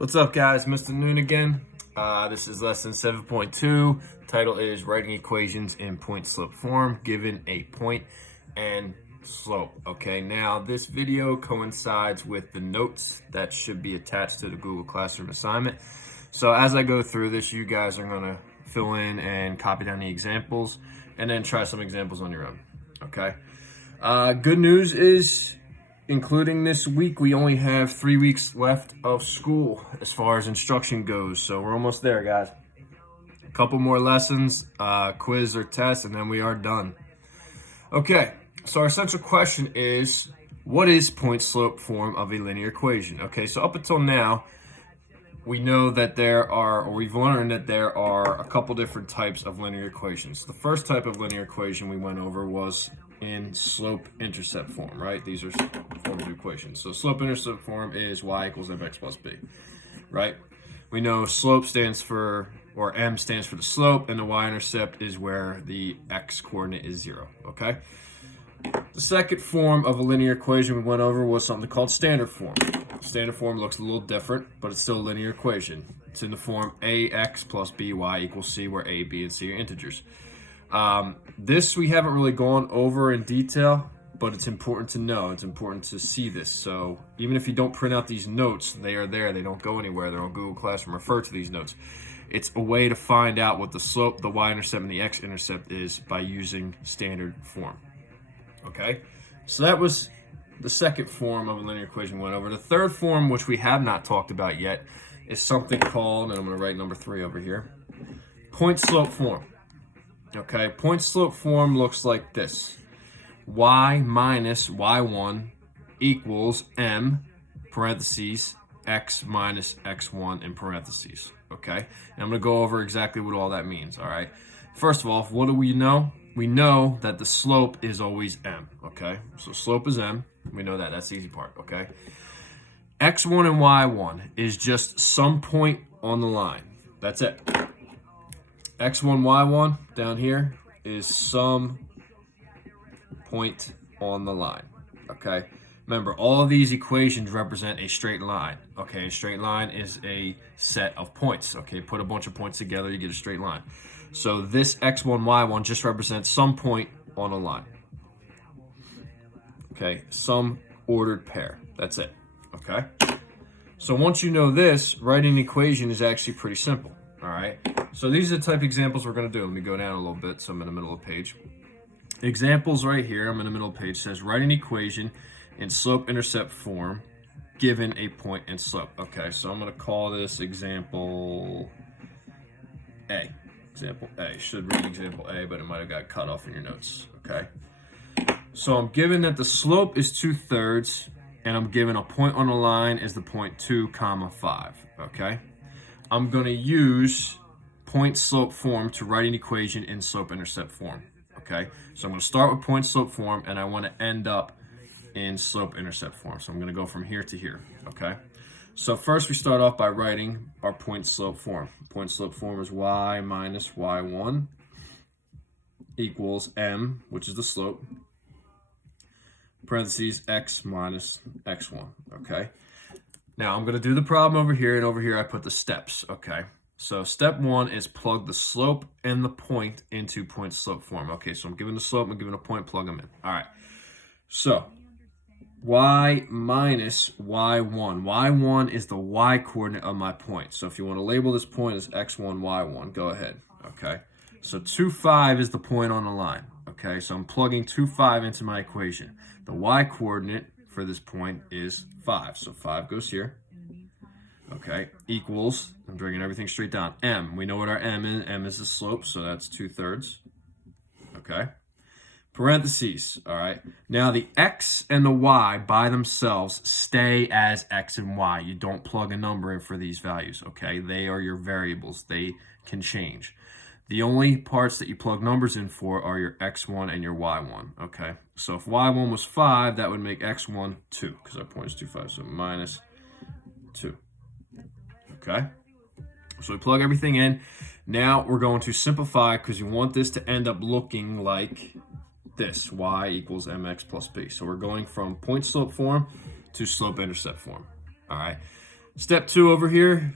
What's up, guys? Mr. Noon again. This is lesson 7.2. Title is Writing Equations in Point Slope Form given a point and slope. Okay, now this video coincides with the notes that should be attached to the Google Classroom assignment. So as I go through this, you guys are going to fill in and copy down the examples and then try some examples on your own. Okay. Good news is, including this week, we only have 3 weeks left of school as far as instruction goes. So we're almost there, guys. A couple more lessons, quiz or test, and then we are done. Okay, so our central question is, what is point slope form of a linear equation? Okay, so up until now, we know that we've learned that there are a couple different types of linear equations. The first type of linear equation we went over was in slope-intercept form, right? These are forms of equations. So slope-intercept form is y equals mx plus b, right? We know slope stands for, or m stands for the slope, and the y-intercept is where the x coordinate is 0, okay? The second form of a linear equation we went over was something called standard form. Standard form looks a little different, but it's still a linear equation. It's in the form ax plus by equals c, where a, b, and c are integers. This we haven't really gone over in detail, but it's important to know. It's important to see this. So even if you don't print out these notes, they are there. They don't go anywhere. They're on Google Classroom. Refer to these notes. It's a way to find out what the slope, the y-intercept, and the x-intercept is by using standard form. Okay, so that was the second form of a linear equation we went over. The third form, which we have not talked about yet, is something called, and I'm going to write number 3 over here, point slope form. Okay, point slope form looks like this. Y minus y1 equals m, parentheses, x minus x1 in parentheses. Okay, and I'm going to go over exactly what all that means, all right? First of all, what do we know? We know that the slope is always m, okay? So slope is m. We know that. That's the easy part, okay? x1 and y1 is just some point on the line. That's it. x1, y1 down here is some point on the line, okay? Remember, all of these equations represent a straight line, okay? A straight line is a set of points, okay? Put a bunch of points together, you get a straight line. So this x1, y1 just represents some point on a line, okay? Some ordered pair, that's it, okay? So once you know this, writing an equation is actually pretty simple, all right? So these are the type of examples we're going to do. Let me go down a little bit so I'm in the middle of the page. Examples right here, I'm in the middle of the page, says write an equation in slope-intercept form given a point and slope. Okay, so I'm going to call this example A. Example A. Should read example A, but it might have got cut off in your notes. Okay, so I'm given that the slope is 2/3, and I'm given a point on the line is the point 2, 5. Okay, I'm going to use point slope form to write an equation in slope-intercept form. Okay, so I'm going to start with point slope form, and I want to end up in slope-intercept form. So I'm going to go from here to here. Okay, so first we start off by writing our point slope form. Point slope form is y minus y1 equals m, which is the slope, parentheses x minus x1. Okay, now I'm going to do the problem over here, and over here I put the steps. Okay, so step 1 is plug the slope and the point into point slope form. Okay, so I'm given the slope, I'm given a point, plug them in. All right, so y minus y1. y1 is the y coordinate of my point. So if you want to label this point as x1, y1, go ahead. Okay, so 2, 5 is the point on the line. Okay, so I'm plugging 2, 5 into my equation. The y coordinate for this point is 5. So 5 goes here. Okay, equals, I'm bringing everything straight down, m. We know what our m is. M is the slope, so that's 2/3. Okay. Parentheses, all right? Now the x and the y by themselves stay as x and y. You don't plug a number in for these values, okay? They are your variables. They can change. The only parts that you plug numbers in for are your x1 and your y1, okay? So if y1 was 5, that would make x1 2, because our point is 2, 5, so minus 2, okay? So we plug everything in. Now we're going to simplify, because you want this to end up looking like this, y equals mx plus b. So we're going from point slope form to slope intercept form. All right. Step 2 over here.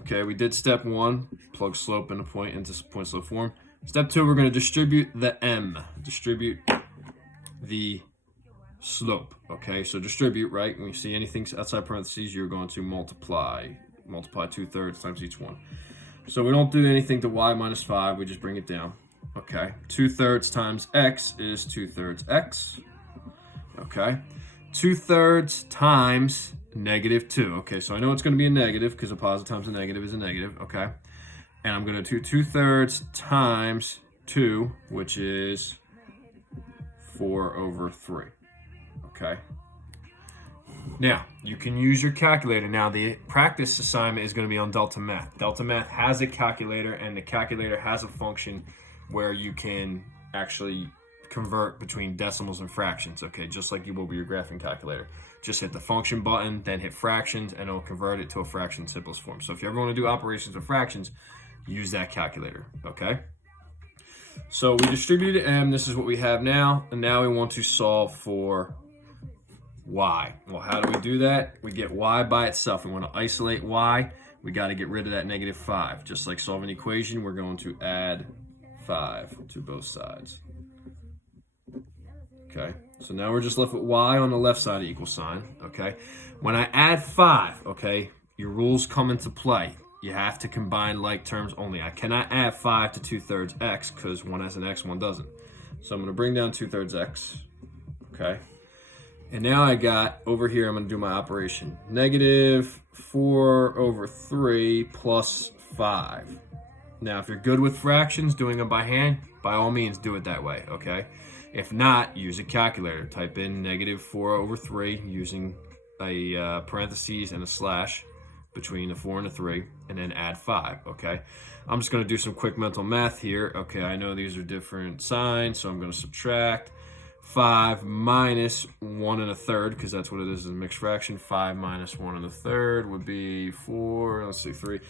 Okay, we did step 1, plug slope and a point into point slope form. Step 2, we're going to distribute the m, distribute the slope. Okay, so distribute, right? When you see anything outside parentheses, you're going to multiply 2/3 times each one. So we don't do anything to y minus 5, we just bring it down. Okay, 2/3 times x is 2/3 x. Okay, 2/3 times -2. Okay, so I know it's going to be a negative because a positive times a negative is a negative. Okay, and I'm going to do 2/3 times 2, which is 4/3. Okay. Now, you can use your calculator. Now, the practice assignment is going to be on Delta Math. Delta Math has a calculator, and the calculator has a function where you can actually convert between decimals and fractions, okay, just like you will with your graphing calculator. Just hit the function button, then hit fractions, and it'll convert it to a fraction simplest form. So if you ever want to do operations with fractions, use that calculator, okay? So we distributed m, this is what we have now, and now we want to solve for y. Well, how do we do that? We get y by itself. We want to isolate y. We got to get rid of that -5. Just like solving an equation, we're going to add 5 to both sides. Okay, so now we're just left with y on the left side of equal sign. Okay, when I add 5, okay, your rules come into play. You have to combine like terms only. I cannot add 5 to 2/3 x because one has an x, one doesn't. So I'm going to bring down 2/3 x. Okay. And now I got, over here, I'm going to do my operation. -4/3 plus 5. Now, if you're good with fractions, doing them by hand, by all means, do it that way, okay? If not, use a calculator. Type in -4/3 using a parentheses and a slash between the 4 and the 3, and then add 5, okay? I'm just going to do some quick mental math here. Okay, I know these are different signs, so I'm going to subtract 5 minus 1 1/3, because that's what it is in mixed fraction. 5 minus 1 1/3 would be 4, let's see, 3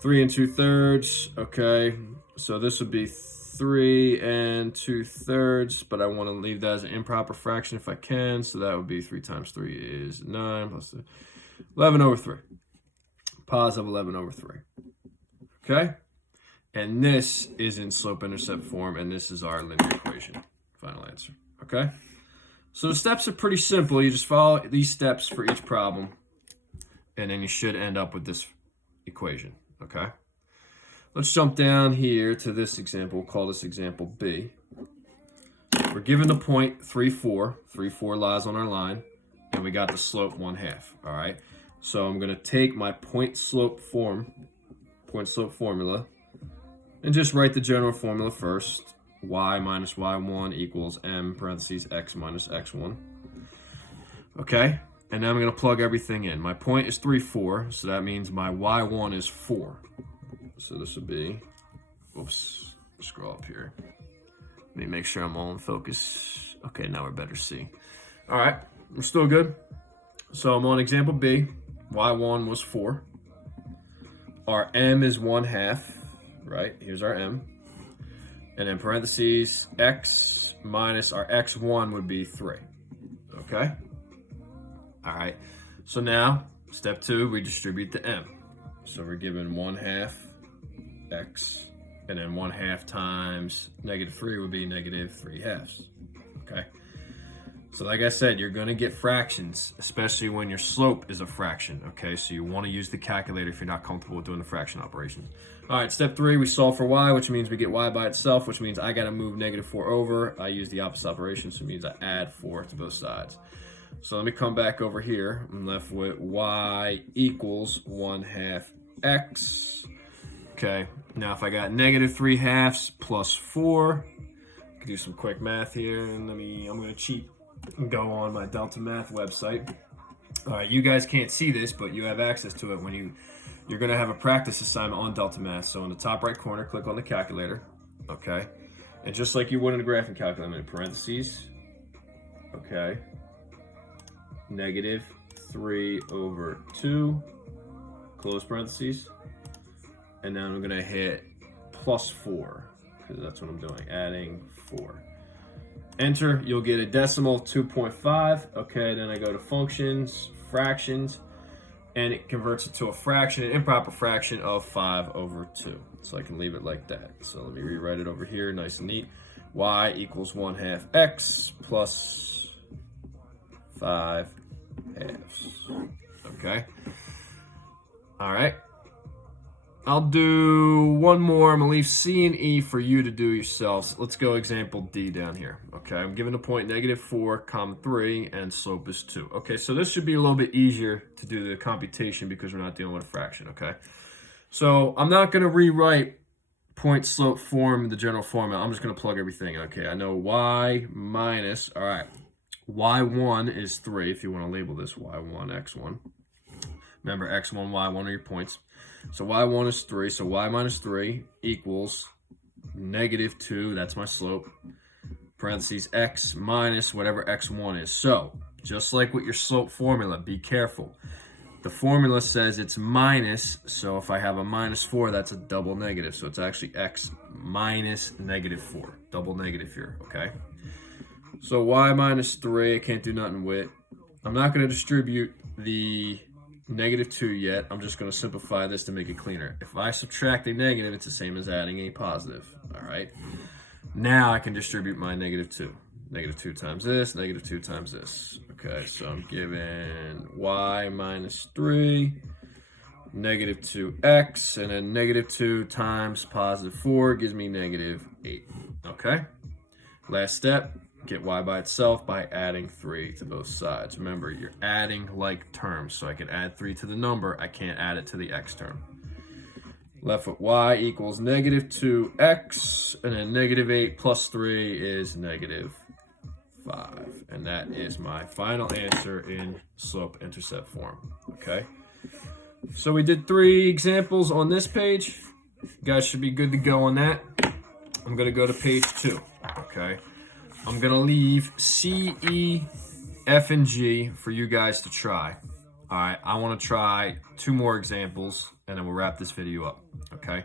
2/3, okay? So this would be 3 2/3, but I want to leave that as an improper fraction if I can, so that would be 3 times 3 is 9, plus 11/3. Positive 11/3, okay? And this is in slope-intercept form, and this is our linear equation. Final answer. Okay, so the steps are pretty simple. You just follow these steps for each problem, and then you should end up with this equation, okay? Let's jump down here to this example. We'll call this example B. We're given the point 3, 4. 3, 4 lies on our line, and we got the slope 1/2, all right? So I'm going to take my point slope formula, and just write the general formula first. Y minus y1 equals m parentheses x minus x1. Okay, and now I'm going to plug everything in. My point is 3, 4, so that means my y1 is 4. So this would be, oops, scroll up here. Let me make sure I'm all in focus. Okay, now we're better see. All right, we're still good. So I'm on example B. Y1 was 4. Our m is 1/2, right? Here's our m. And then parentheses, x minus our x1 would be 3. Okay? All right. So now, step 2, we distribute the m. So we're given 1/2 x, and then 1/2 times -3 would be -3/2. Okay? So like I said, you're going to get fractions, especially when your slope is a fraction, okay? So you want to use the calculator if you're not comfortable with doing the fraction operations. All right, step 3, we solve for y, which means we get y by itself, which means I got to move -4 over. I use the opposite operation, so it means I add 4 to both sides. So let me come back over here. I'm left with y equals 1/2 x. Okay, now if I got -3/2 plus 4, I can do some quick math here, and I'm going to cheat and go on my Delta Math website. All right, you guys can't see this, but you have access to it when you're going to have a practice assignment on Delta Math. So in the top right corner, click on the calculator, okay? And just like you would in a graphing calculator, I'm in parentheses, okay? -3/2, close parentheses. And then I'm going to hit +4, because that's what I'm doing, adding 4. Enter, you'll get a decimal 2.5. Okay, then I go to functions, fractions. and it converts it to a fraction, an improper fraction of 5 over 2. So I can leave it like that. So let me rewrite it over here, nice and neat. Y equals 1/2 x plus 5 halves. Okay. All right. I'll do one more. I'm going to leave C and E for you to do yourselves. Let's go example D down here. Okay, I'm given a point -4, 3, and slope is 2. Okay, so this should be a little bit easier to do the computation because we're not dealing with a fraction, okay? So I'm not going to rewrite point slope form, the general formula. I'm just going to plug everything in. Okay, I know y minus, all right, y1 is 3, if you want to label this y1, x1. Remember, x1, y1 are your points. So y1 is 3, so y minus 3 equals -2, that's my slope, parentheses x minus whatever x1 is. So, just like with your slope formula, be careful. The formula says it's minus, so if I have a -4, that's a double negative. So it's actually x minus -4, double negative here, okay? So y minus 3, I can't do nothing with. I'm not going to distribute the -2 yet. I'm just going to simplify this to make it cleaner. If I subtract a negative, it's the same as adding a positive. All right. Now I can distribute my -2. -2 times this, -2 times this. Okay, so I'm given y minus 3, -2x, and then -2 times +4 gives me -8. Okay. Last step. Get y by itself by adding 3 to both sides. Remember, you're adding like terms, so I can add 3 to the number. I can't add it to the x term. Left with y equals -2x, and then -8 plus 3 is -5. And that is my final answer in slope-intercept form, okay? So we did 3 examples on this page. You guys should be good to go on that. I'm going to go to page 2, okay? I'm going to leave C, E, F, and G for you guys to try. All right, I want to try 2 more examples, and then we'll wrap this video up, okay?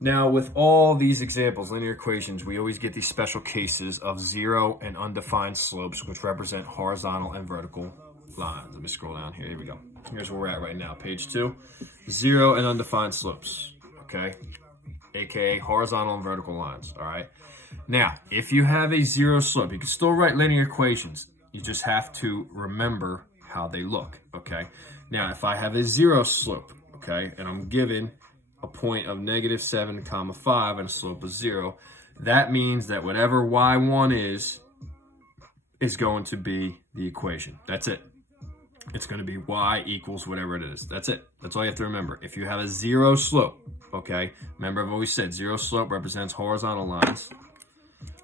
Now, with all these examples, linear equations, we always get these special cases of 0 and undefined slopes, which represent horizontal and vertical lines. Let me scroll down here. Here we go. Here's where we're at right now, page 2. 0 and undefined slopes, okay? AKA horizontal and vertical lines, all right? Now, if you have a 0 slope, you can still write linear equations. You just have to remember how they look, okay? Now, if I have a 0 slope, okay, and I'm given a point of -7, 5 and a slope of 0, that means that whatever y1 is going to be the equation. That's it. It's going to be y equals whatever it is. That's it. That's all you have to remember. If you have a 0 slope, okay, remember I've always said 0 slope represents horizontal lines.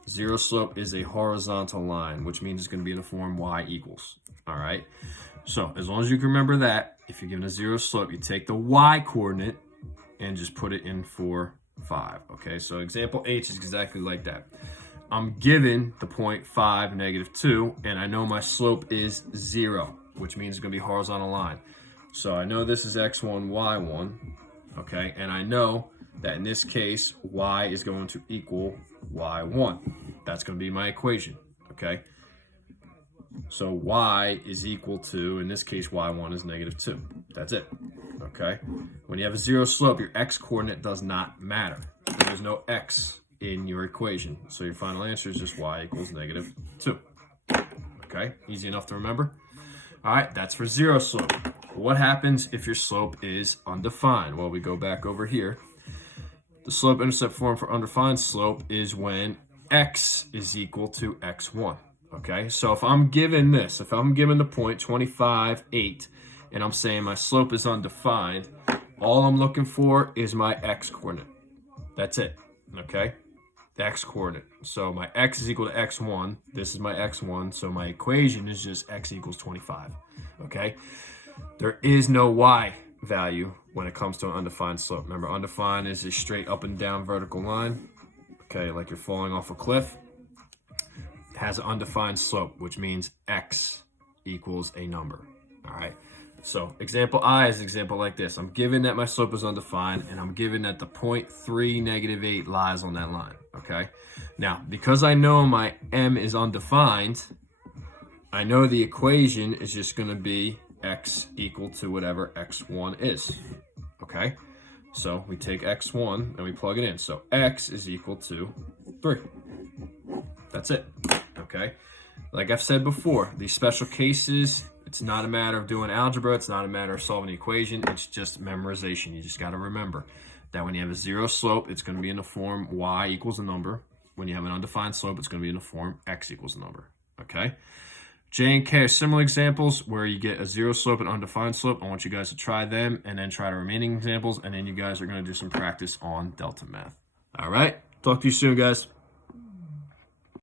0 slope is a horizontal line, which means it's going to be in the form y equals. All right. So as long as you can remember that, if you're given a 0 slope, you take the y coordinate and just put it in for 5. Okay. So example H is exactly like that. I'm given the point 5, -2, and I know my slope is 0, which means it's going to be a horizontal line. So I know this is x1, y1. Okay. And I know that in this case, y is going to equal y1. That's going to be my equation, okay? So y is equal to, in this case, y1 is -2. That's it, okay? When you have a 0 slope, your x-coordinate does not matter. There's no x in your equation. So your final answer is just y equals -2. Okay, easy enough to remember. All right, that's for 0 slope. What happens if your slope is undefined? Well, we go back over here. The slope-intercept form for undefined slope is when x is equal to x1, okay? So if I'm given this, if I'm given the point 25, 8, and I'm saying my slope is undefined, all I'm looking for is my x-coordinate. That's it, okay? The x-coordinate. So my x is equal to x1. This is my x1, so my equation is just x equals 25, okay? There is no y value when it comes to an undefined slope. Remember, undefined is a straight up and down vertical line, okay, like you're falling off a cliff. It has an undefined slope, which means x equals a number, all right? So example I is an example like this. I'm given that my slope is undefined, and I'm given that the point 3, -8 lies on that line, okay? Now, because I know my m is undefined, I know the equation is just going to be x equal to whatever x1 is, okay? So we take x1 and we plug it in. So x is equal to 3. That's it, okay? Like I've said before, these special cases, it's not a matter of doing algebra. It's not a matter of solving an equation. It's just memorization. You just got to remember that when you have a zero slope, it's going to be in the form y equals a number. When you have an undefined slope, it's going to be in the form x equals a number, okay? J and K are similar examples where you get a zero slope and undefined slope. I want you guys to try them and then try the remaining examples, and then you guys are going to do some practice on delta math. All right, talk to you soon, guys.